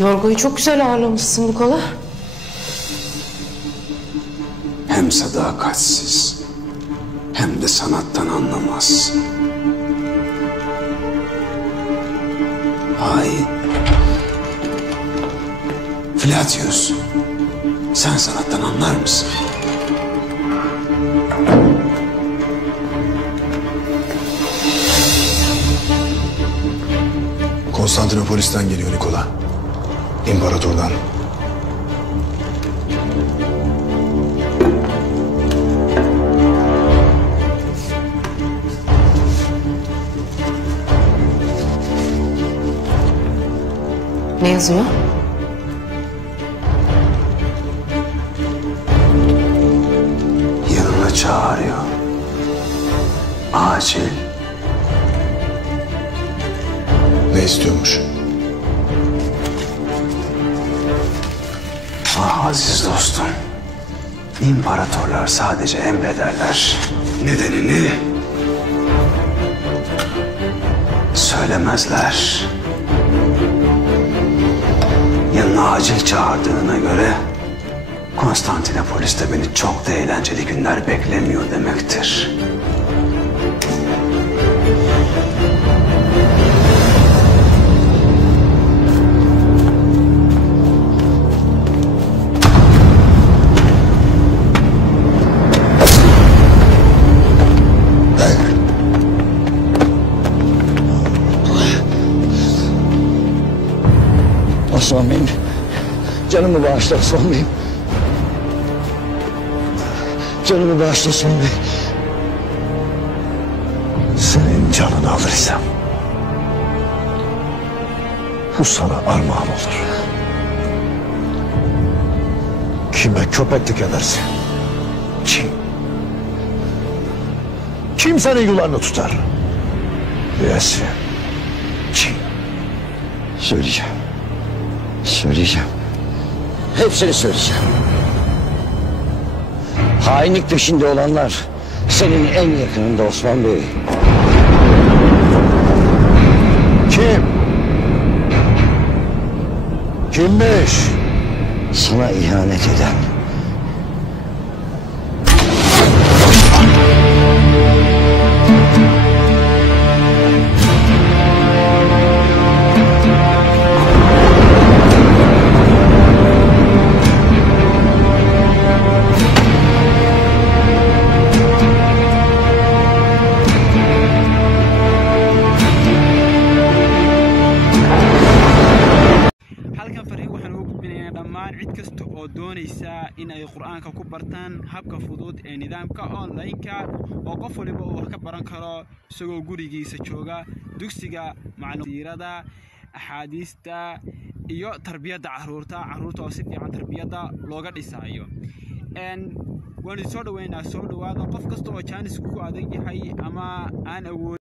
Yorgo'yu çok güzel ağırlamışsın Nikola. Hem sadakatsiz hem de sanattan anlamaz. Hain. Flatius, sen sanattan anlar mısın? Konstantinopolis'ten geliyor Nikola. İmparatordan. Ne yazıyor? Yanına çağırıyor. Acil. Ne istiyormuş? Ah aziz dostum. İmparatorlar sadece emrederler. Nedenini söylemezler. Yanına acil çağırdığına göre Konstantinopolis'te beni çok da eğlenceli günler beklemiyor demektir. Osman Bey'im, canımı bağışla Osman Bey'im. Canımı bağışla Osman Bey. Senin canını alırsam bu sana armağan olur. Kime köpeklik edersin? Kim? Kim senin yularını tutar? Üyesi. Kim? Söyleyeceğim. Söyleyeceğim. Hepsini söyleyeceğim. Hainlik peşinde olanlar senin en yakınında Osman Bey. Kim? Kimmiş? Sana ihanet eden. halkan fariin waxaan ugu gudbinaynaa dhammaan cid kasta oo doonaysa in ay quraanka ku bartaan habka fudud ee nidaamka online-ka oo qof waliba uu wax ka baran karo isagoo gurigiisa jooga dugsiga macluumaadka axaadiista iyo tarbiyada caruurta oo si fiican tarbiyada looga dhisayo waan soo dhawaada qof kasta oo chance ku adeeg yahay ama aan awood